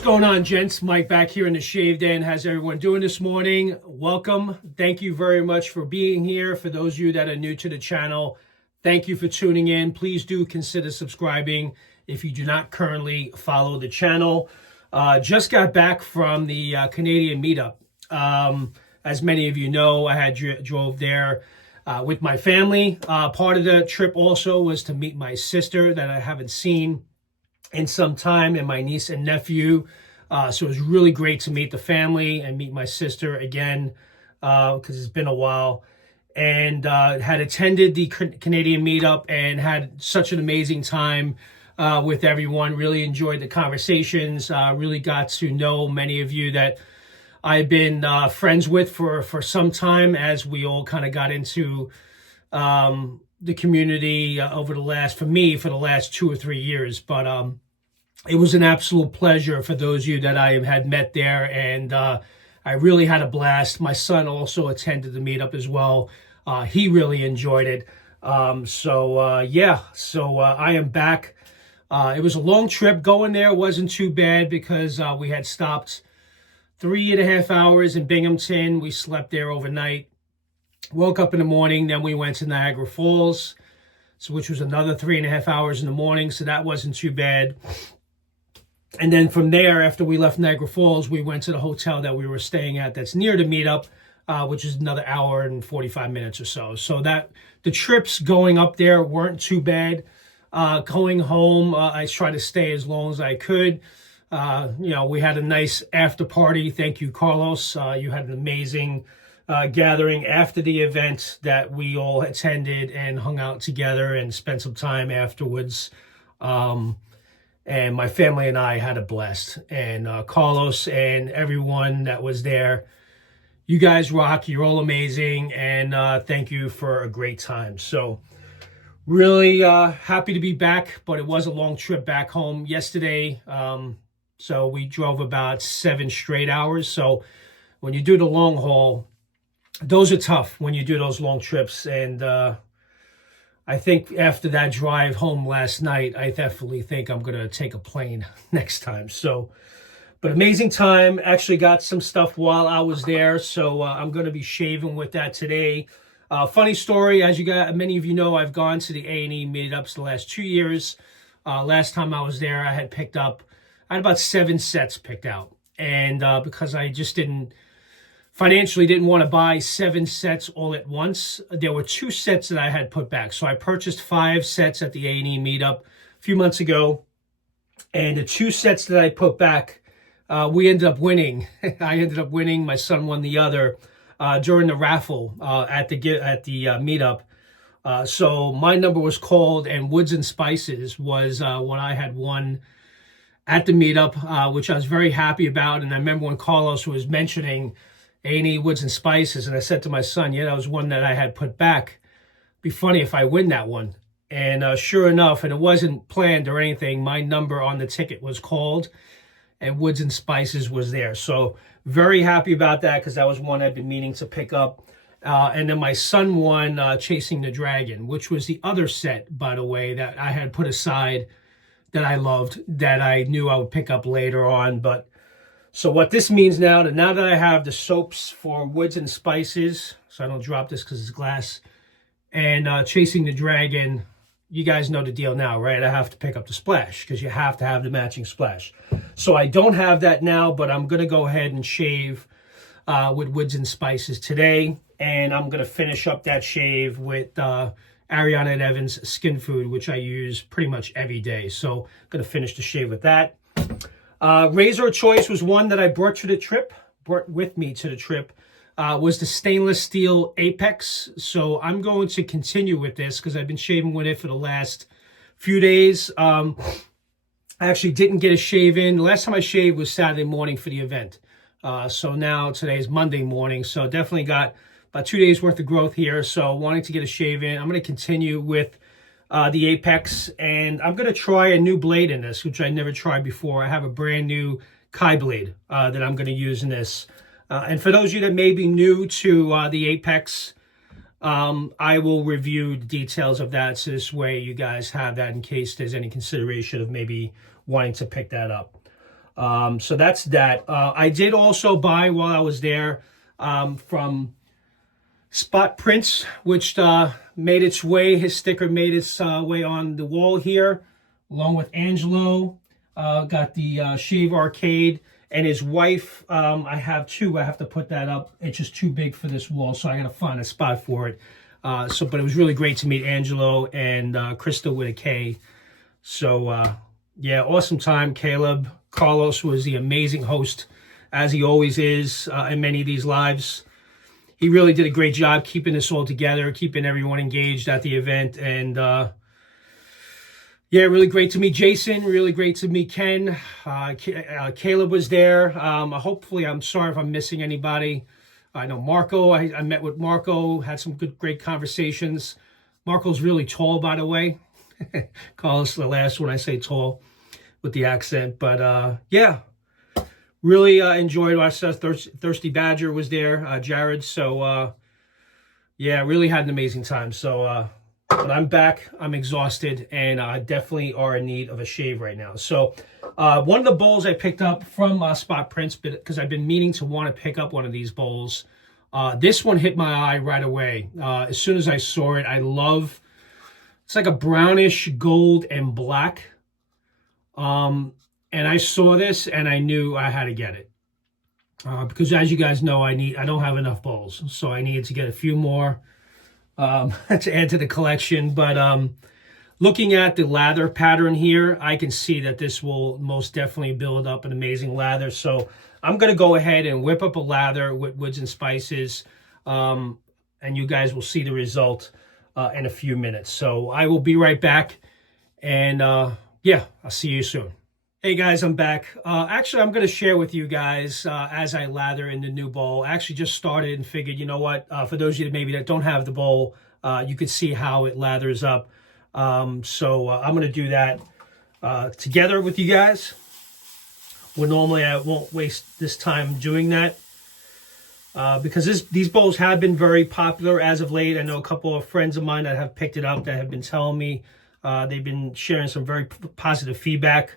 What's going on, gents? Mike back here in the Shave Den. How's everyone doing this morning? Welcome. Thank you very much for being here. For those of you that are new to the channel, thank you for tuning in. Please do consider subscribing if you do not currently follow the channel. Just got back from the Canadian meetup. As many of you know, I had drove there with my family. Part of the trip also was to meet my sister that I haven't seen in some time, and my niece and nephew. So it was really great to meet the family and meet my sister again, because it's been a while. And had attended the Canadian meetup and had such an amazing time with everyone. Really enjoyed the conversations. Really got to know many of you that I've been friends with for some time, as we all kind of got into the community over the last 2 or 3 years. But it was an absolute pleasure for those of you that I had met there, and I really had a blast. My son also attended the meetup as well. He really enjoyed it. So I am back. It was a long trip. Going there wasn't too bad because we had stopped 3.5 hours in Binghamton. We slept there overnight. Woke up in the morning, then we went to Niagara Falls, which was another 3.5 hours in the morning, so that wasn't too bad. And then from there, after we left Niagara Falls, we went to the hotel that we were staying at that's near the meetup, which is another hour and 45 minutes or so. So that the trips going up there weren't too bad. Going home, I tried to stay as long as I could. We had a nice after party. Thank you, Carlos. You had an amazing gathering after the event that we all attended and hung out together and spent some time afterwards. And my family and I had a blast. And Carlos and everyone that was there, you guys rock. You're all amazing. And thank you for a great time. So really happy to be back, but it was a long trip back home yesterday. So we drove about 7 straight hours. So when you do the long haul, those are tough when you do those long trips. And I think after that drive home last night, I definitely think I'm going to take a plane next time. So, but amazing time. Actually got some stuff while I was there. So I'm going to be shaving with that today. Funny story, as many of you know, I've gone to the A&E meetups the last 2 years. Last time I was there, I had about 7 sets picked out. And because I just financially didn't want to buy 7 sets all at once, there were 2 sets that I had put back. So I purchased 5 sets at the A&E meetup a few months ago. And the 2 sets that I put back, we ended up winning. I ended up winning. My son won the other during the raffle at the meetup. So my number was called, and Woods and Spices was what I had won at the meetup, which I was very happy about. And I remember when Carlos was mentioning A&E Woods and Spices, and I said to my son, yeah, that was one that I had put back. Be funny if I win that one. And sure enough, and it wasn't planned or anything, my number on the ticket was called, and Woods and Spices was there. So very happy about that, because that was one I've been meaning to pick up. And then my son won Chasing the Dragon, which was the other set, by the way, that I had put aside that I loved, that I knew I would pick up later on. But so what this means now that I have the soaps for Woods and Spices, so I don't drop this because it's glass, and Chasing the Dragon, you guys know the deal now, right? I have to pick up the splash because you have to have the matching splash. So I don't have that now, but I'm going to go ahead and shave with Woods and Spices today. And I'm going to finish up that shave with Ariana and Evan's Skin Food, which I use pretty much every day. So I'm going to finish the shave with that. Razor of choice was one that I brought with me to the trip, was the stainless steel Apex. So I'm going to continue with this because I've been shaving with it for the last few days. I actually didn't get a shave in. The last time I shaved was Saturday morning for the event. So now today's Monday morning. So definitely got about 2 days worth of growth here. So wanting to get a shave in. I'm going to continue with the Apex, and I'm going to try a new blade in this, which I never tried before. I have a brand new Kai blade that I'm going to use in this. And for those of you that may be new to the Apex, I will review the details of that, so this way you guys have that in case there's any consideration of maybe wanting to pick that up. So that's that. I did also buy while I was there from Spot Prints, which made its way, his sticker made its way on the wall here, along with Angelo. Got the Shave Arcade and his wife. I have two. I have to put that up. It's just too big for this wall, so I got to find a spot for it. But it was really great to meet Angelo and Krista with a K. So, yeah, awesome time, Caleb. Carlos was the amazing host, as he always is in many of these lives. He really did a great job keeping this all together, keeping everyone engaged at the event. And, yeah, really great to meet Jason. Really great to meet Ken. Caleb was there. Hopefully, I'm sorry if I'm missing anybody. I know Marco. I met with Marco, had some great conversations. Marco's really tall, by the way. Carlos, the last one I say tall with the accent. But, yeah, really enjoyed ourselves. Thirsty Badger was there, Jared. So, yeah, really had an amazing time. So, but I'm back. I'm exhausted, and I definitely are in need of a shave right now. So, one of the bowls I picked up from Spot Prints, because I've been meaning to want to pick up one of these bowls. This one hit my eye right away. As soon as I saw it, I love. It's like a brownish gold and black. And I saw this and I knew I had to get it. Because as you guys know, I don't have enough bowls. So I needed to get a few more to add to the collection. But looking at the lather pattern here, I can see that this will most definitely build up an amazing lather. So I'm going to go ahead and whip up a lather with woods and spices. And you guys will see the result in a few minutes. So I will be right back. And yeah, I'll see you soon. Hey guys, I'm back. Actually, I'm going to share with you guys as I lather in the new bowl. I actually just started and figured, you know what, for those of you that maybe that don't have the bowl, you could see how it lathers up. So I'm going to do that together with you guys. Well, normally I won't waste this time doing that because these bowls have been very popular as of late. I know a couple of friends of mine that have picked it up that have been telling me they've been sharing some very positive feedback.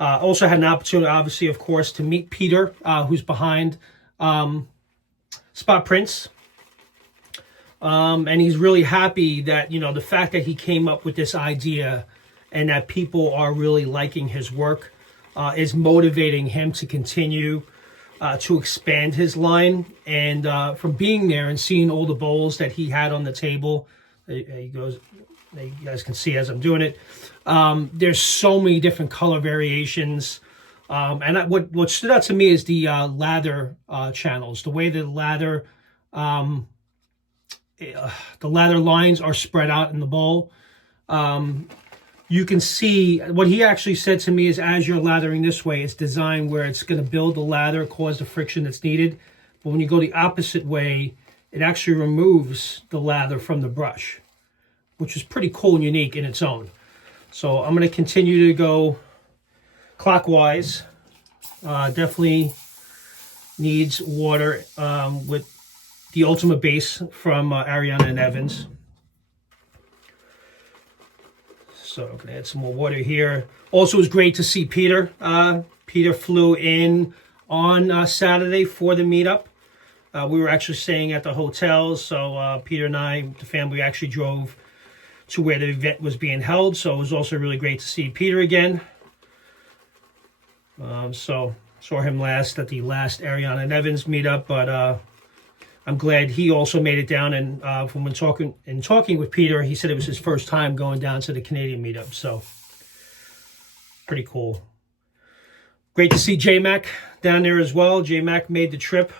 Also had an opportunity, obviously, of course, to meet Peter, who's behind Spot Prints. And he's really happy that, you know, the fact that he came up with this idea and that people are really liking his work is motivating him to continue to expand his line. And from being there and seeing all the bowls that he had on the table, he goes, you guys can see as I'm doing it, there's so many different color variations. And what stood out to me is the lather channels, the way the lather lines are spread out in the bowl. You can see what he actually said to me is as you're lathering this way, it's designed where it's going to build the lather, cause the friction that's needed. But when you go the opposite way, it actually removes the lather from the brush, which is pretty cool and unique in its own. So I'm going to continue to go clockwise. Definitely needs water with the Ultimate Base from Ariana and Evans. So I'm going to add some more water here. Also, it was great to see Peter. Peter flew in on Saturday for the meetup. We were actually staying at the hotel. So Peter and I, the family, actually drove to where the event was being held. So it was also really great to see Peter again. So saw him last at the last Ariana and Evans meetup, but I'm glad he also made it down. And from when talking with Peter, he said it was his first time going down to the Canadian meetup. So pretty cool. Great to see J-Mac down there as well. J-Mac made the trip.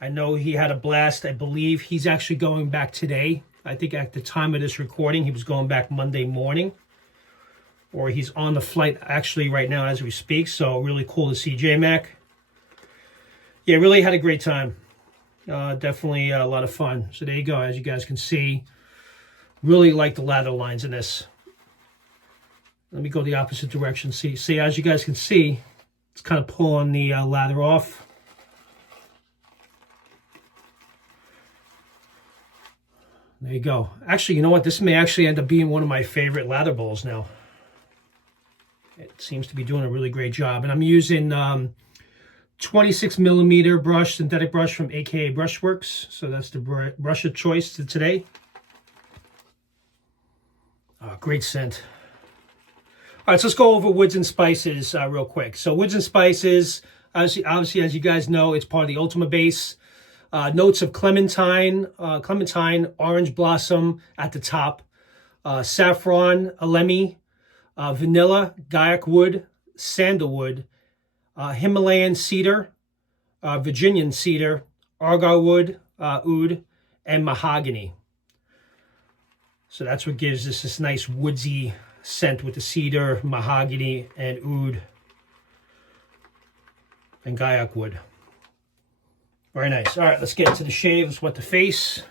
I know he had a blast. I believe he's actually going back today. I think at the time of this recording, he was going back Monday morning. Or he's on the flight actually right now as we speak. So really cool to see J-Mac. Yeah, really had a great time. Definitely a lot of fun. So there you go. As you guys can see, really like the lather lines in this. Let me go the opposite direction. See, as you guys can see, it's kind of pulling the lather off. There you go. Actually, you know what? This may actually end up being one of my favorite lather bowls now. it seems to be doing a really great job. And I'm using 26 millimeter brush, synthetic brush from AKA Brushworks. So that's the brush of choice today. Great scent. All right, so let's go over woods and spices real quick. So woods and spices, obviously, as you guys know, it's part of the Ultima base. Notes of Clementine, orange blossom at the top, saffron, elemi, vanilla, guaic wood, sandalwood, Himalayan Cedar, Virginian Cedar, agarwood, oud, and mohagany. So that's what gives this nice woodsy scent with the cedar, mahogany, and oud, and guaic wood. Very nice. All right, let's get into the shave. Let's wet the face.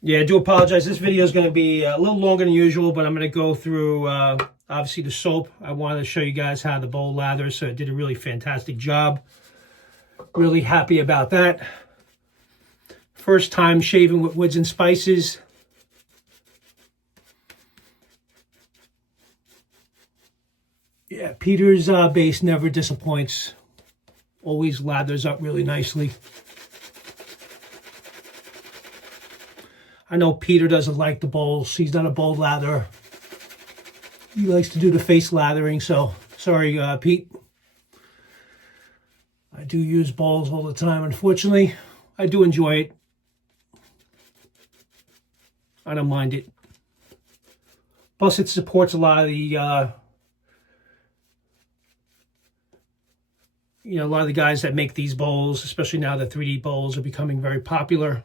Yeah, I do apologize. This video is going to be a little longer than usual, but I'm going to go through, obviously, the soap. I wanted to show you guys how the bowl lathers, so it did a really fantastic job. Really happy about that. First time shaving with woods and spices. Yeah, Peter's base never disappoints. Always lathers up really nicely. I know Peter doesn't like the bowls. He's not a bowl latherer. He likes to do the face lathering, so sorry, Pete. I do use bowls all the time, unfortunately. I do enjoy it. I don't mind it. Plus, it supports a lot of the, a lot of the guys that make these bowls, especially now that 3D bowls are becoming very popular.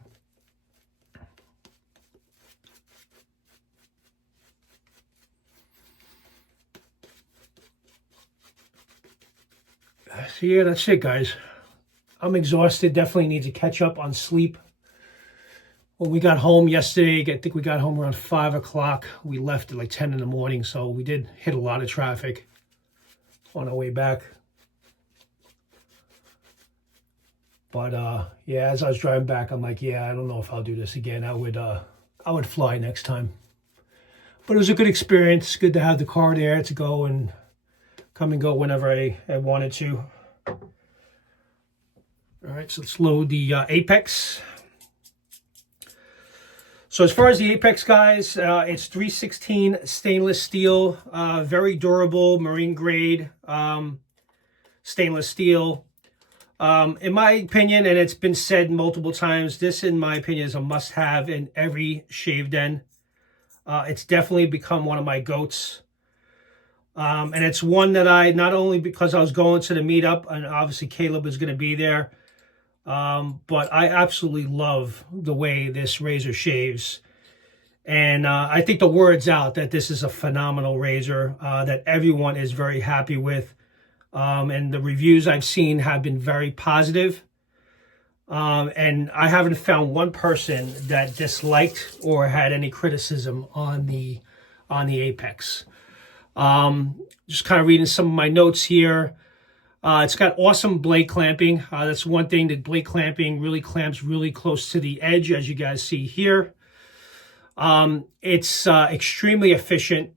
So yeah, that's it, guys. I'm exhausted. Definitely need to catch up on sleep. When we got home yesterday, I think we got home around 5 o'clock. We left at like 10 in the morning, so we did hit a lot of traffic on our way back. But yeah, as I was driving back, I'm like, yeah, I don't know if I'll do this again. I would fly next time. But it was a good experience. Good to have the car there to go and come and go whenever I wanted to. All right, so let's load the Apex. So as far as the Apex, guys, it's 316 stainless steel, very durable, marine grade stainless steel. In my opinion, and it's been said multiple times, this, in my opinion, is a must-have in every shave den. It's definitely become one of my goats. And it's one that I, not only because I was going to the meetup, and obviously Caleb is going to be there, but I absolutely love the way this razor shaves. And I think the word's out that this is a phenomenal razor that everyone is very happy with. And the reviews I've seen have been very positive. And I haven't found one person that disliked or had any criticism on the Apex. Just kind of reading some of my notes here. It's got awesome blade clamping. That's one thing, that blade clamping really clamps really close to the edge, as you guys see here. It's extremely efficient.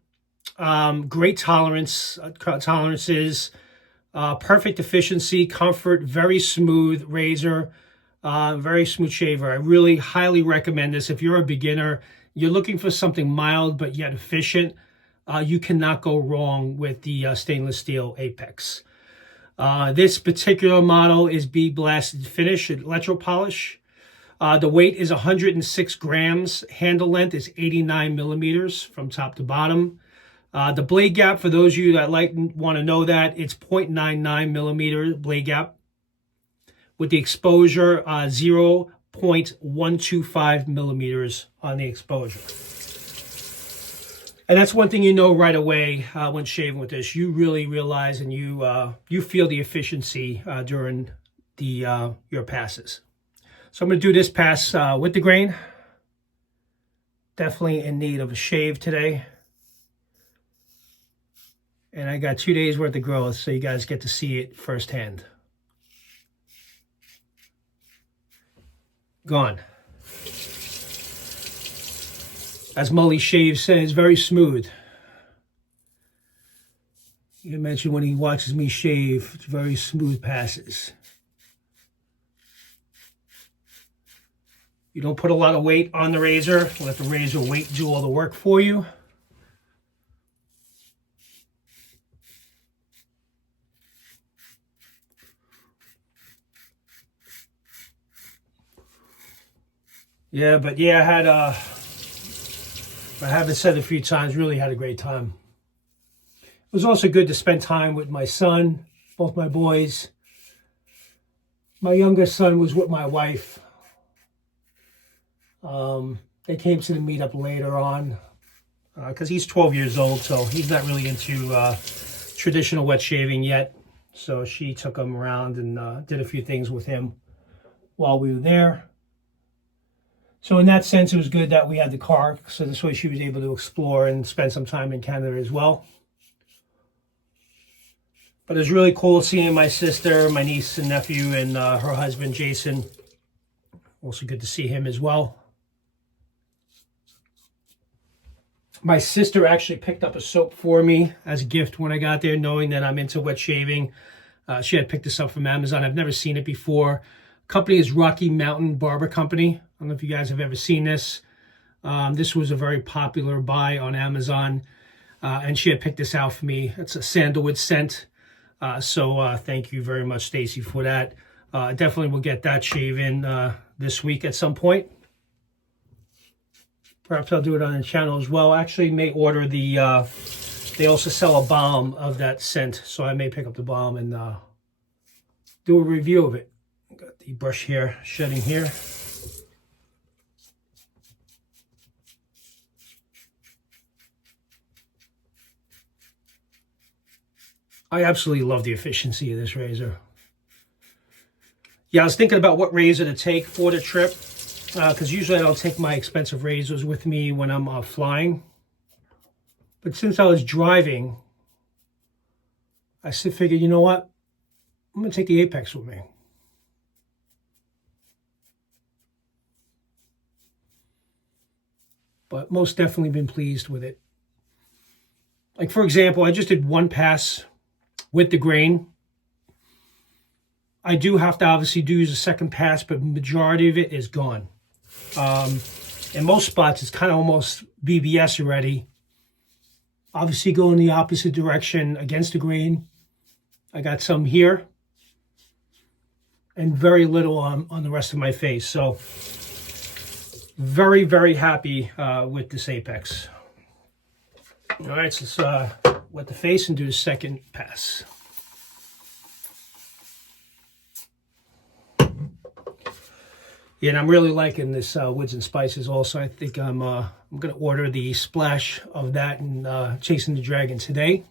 Great tolerances, perfect efficiency, comfort, very smooth razor, very smooth shaver. I really highly recommend this. If you're a beginner, you're looking for something mild but yet efficient, you cannot go wrong with the stainless steel Apex. This particular model is Bead Blasted Finish Electropolish. The weight is 106 grams. Handle length is 89 millimeters from top to bottom. The blade gap, for those of you that want to know that, it's 0.99 millimeter blade gap. With the exposure, 0.125 millimeters on the exposure. And that's one thing you know right away when shaving with this. You really realize and you feel the efficiency during your passes. So I'm going to do this pass with the grain. Definitely in need of a shave today. And I got 2 days worth of growth, so you guys get to see it firsthand. Gone. as Mully Shave says, very smooth. You mentioned when he watches me shave, it's very smooth passes. You don't put a lot of weight on the razor. Let the razor weight do all the work for you. Yeah, but yeah, I haven't said it a few times, really had a great time. It was also good to spend time with my son, both my boys. My youngest son was with my wife. They came to the meetup later on because he's 12 years old, so he's not really into traditional wet shaving yet. So she took him around and did a few things with him while we were there. So in that sense, it was good that we had the car, so this way she was able to explore and spend some time in Canada as well. But it was really cool seeing my sister, my niece and nephew, and her husband, Jason. Also good to see him as well. My sister actually picked up a soap for me as a gift when I got there, knowing that I'm into wet shaving. She had picked this up from Amazon. I've never seen it before. Company is Rocky Mountain Barber Company. I don't know if you guys have ever seen this. This was a very popular buy on Amazon, and she had picked this out for me. It's a sandalwood scent. So thank you very much, Stacy, for that. Definitely will get that shave in this week at some point. Perhaps I'll do it on the channel as well. Actually, may order the, they also sell a balm of that scent, so I may pick up the balm and do a review of it. Got the brush here, shedding here. I absolutely love the efficiency of this razor. Yeah, I was thinking about what razor to take for the trip, because usually I don't take my expensive razors with me when I'm flying. But since I was driving, I figured, you know what? I'm going to take the Apex with me. But most definitely been pleased with it. Like, for example, I just did one pass with the grain. I do have to obviously do a second pass, but majority of it is gone. In most spots, it's kind of almost BBS already. Obviously going the opposite direction against the grain. I got some here and very little on the rest of my face. So very, very happy with this Apex. All right, so let's wet the face and do the second pass. Yeah, and I'm really liking this Woods and Spices also. I think I'm going to order the splash of that and Chasing the Dragon today.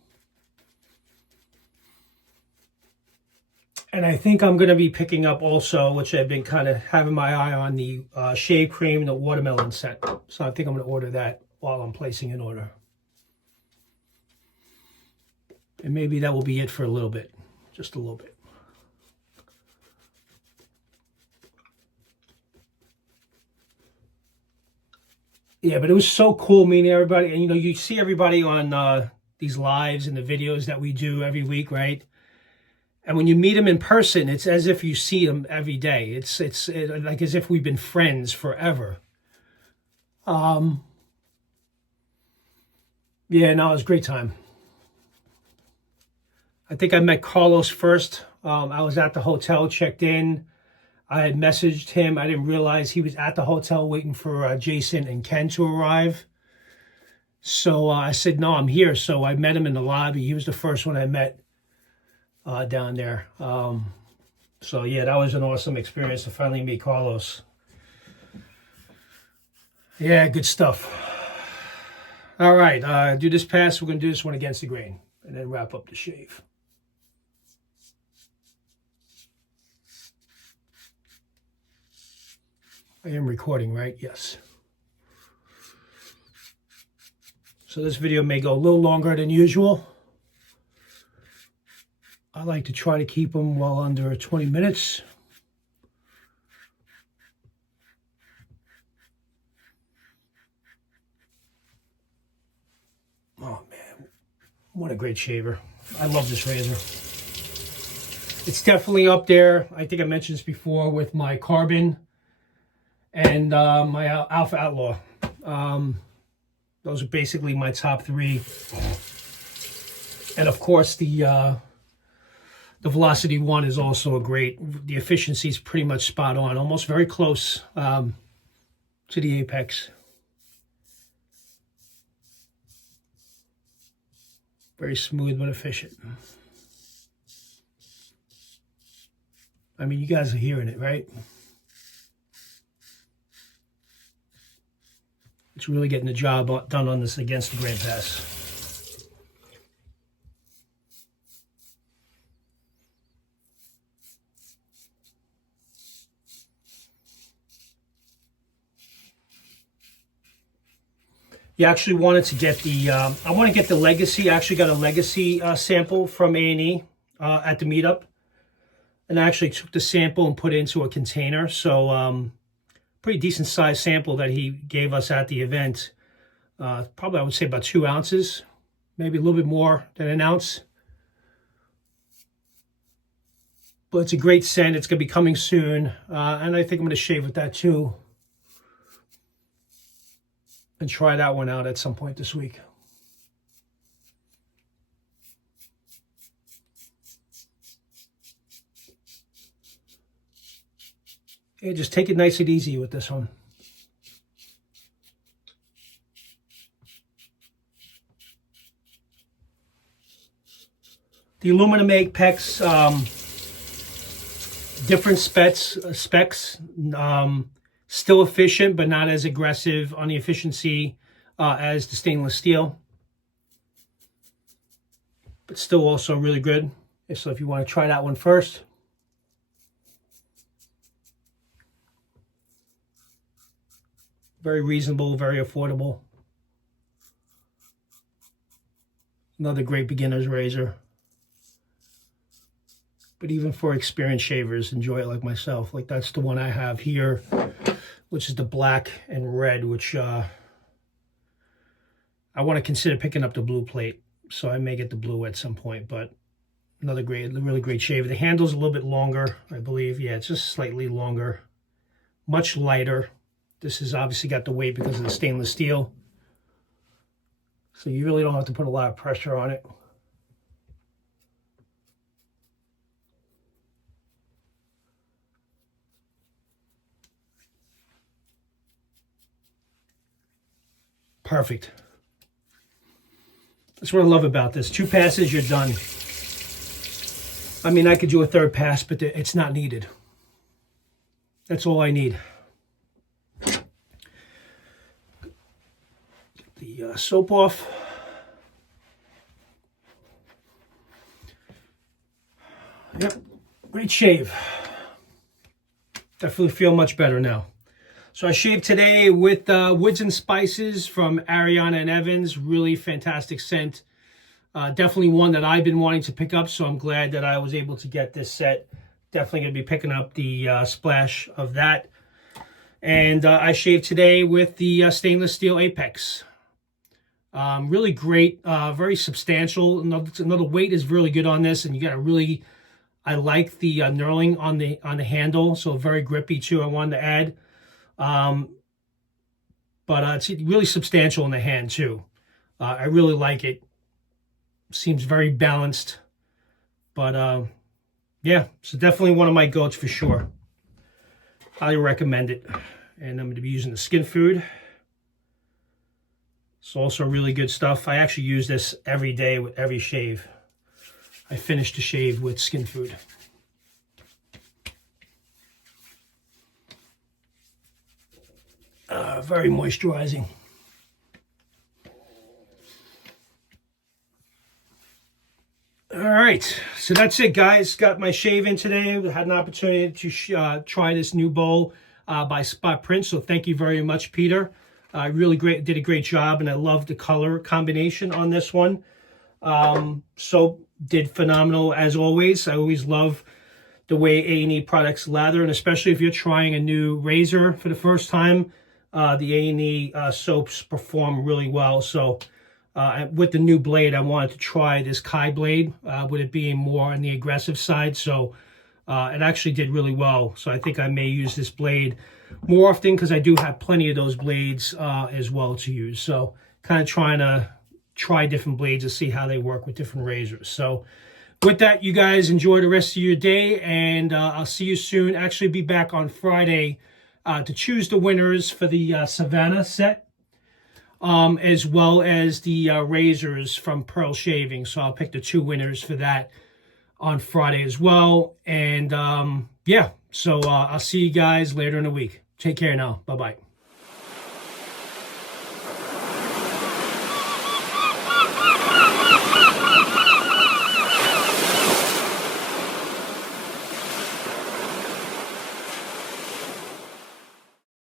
And I think I'm going to be picking up also, which I've been kind of having my eye on, the shave cream and the watermelon scent. So I think I'm going to order that while I'm placing an order. And maybe that will be it for a little bit, just a little bit. Yeah, but it was so cool meeting everybody. And, you know, you see everybody on these lives and the videos that we do every week, right? And when you meet them in person, it's as if you see them every day. It's like as if we've been friends forever. Yeah, no, it was a great time. I think I met Carlos first. I was at the hotel, checked in. I had messaged him. I didn't realize he was at the hotel waiting for Jason and Ken to arrive. So I said, no, I'm here. So I met him in the lobby. He was the first one I met down there. So yeah, that was an awesome experience to finally meet Carlos. Yeah, good stuff. All right, do this pass. We're going to do this one against the grain and then wrap up the shave. I am recording, right? Yes. So this video may go a little longer than usual. I like to try to keep them well under 20 minutes. a great shaver. I love this razor. It's definitely up there. I think I mentioned this before with my Carbon and my Alpha Outlaw. Those are basically my top three. And of course, the Velocity 1 is also a great. The efficiency is pretty much spot on, almost very close to the Apex. Very smooth but efficient. I mean, you guys are hearing it, right? It's really getting the job done on this against the grain pass. You actually wanted to get the, I want to get the Legacy. I actually got a Legacy sample from A&E at the meetup. And I actually took the sample and put it into a container. So pretty decent sized sample that he gave us at the event. Probably I would say about 2 ounces, maybe a little bit more than an ounce. But it's a great scent. It's going to be coming soon. And I think I'm going to shave with that too. And try that one out at some point this week. Yeah, just take it nice and easy with this one. The aluminum Apex, different specs. Still efficient, but not as aggressive on the efficiency as the stainless steel. But still also really good. So if you want to try that one first. Very reasonable, very affordable. Another great beginner's razor. But even for experienced shavers, enjoy it like myself. Like that's the one I have here, which is the black and red, which I want to consider picking up the blue plate. So I may get the blue at some point, but another great, really great shaver. The handle's a little bit longer, I believe. Yeah, it's just slightly longer, much lighter. This has obviously got the weight because of the stainless steel. So you really don't have to put a lot of pressure on it. Perfect. That's what I love about this. 2 passes, you're done. I mean, I could do a 3rd pass, but it's not needed. That's all I need. Get the soap off. Yep, great shave. Definitely feel much better now. So I shaved today with Woods and Spices from Ariana and Evans. Really fantastic scent. Definitely one that I've been wanting to pick up, so I'm glad that I was able to get this set. Definitely going to be picking up the splash of that. And I shaved today with the stainless steel Apex. Really great, very substantial. Another weight is really good on this, and you got a really, I like the knurling on the handle, so very grippy too. I wanted to add. But it's really substantial in the hand too. I really like it. Seems very balanced, but yeah, so definitely one of my goats for sure. Highly recommend it. And I'm going to be using the Skin Food. It's also really good stuff. I actually use this every day with every shave. I finish the shave with Skin Food. Very moisturizing. All right, so that's it, guys. Got my shave in today. Had an opportunity to try this new bowl by Spot Print. So thank you very much, Peter. Really did a great job, and I love the color combination on this one. So did phenomenal as always. I always love the way A&E products lather, and especially if you're trying a new razor for the first time. The A&E soaps perform really well. So with the new blade, I wanted to try this Kai blade with it being more on the aggressive side. So it actually did really well. So I think I may use this blade more often because I do have plenty of those blades as well to use. So kind of trying to try different blades to see how they work with different razors. So with that, you guys enjoy the rest of your day, and I'll see you soon. Actually be back on Friday to choose the winners for the Savannah set, as well as the razors from Pearl Shaving. So I'll pick the 2 winners for that on Friday as well. And yeah, so I'll see you guys later in the week. Take care now. Bye-bye.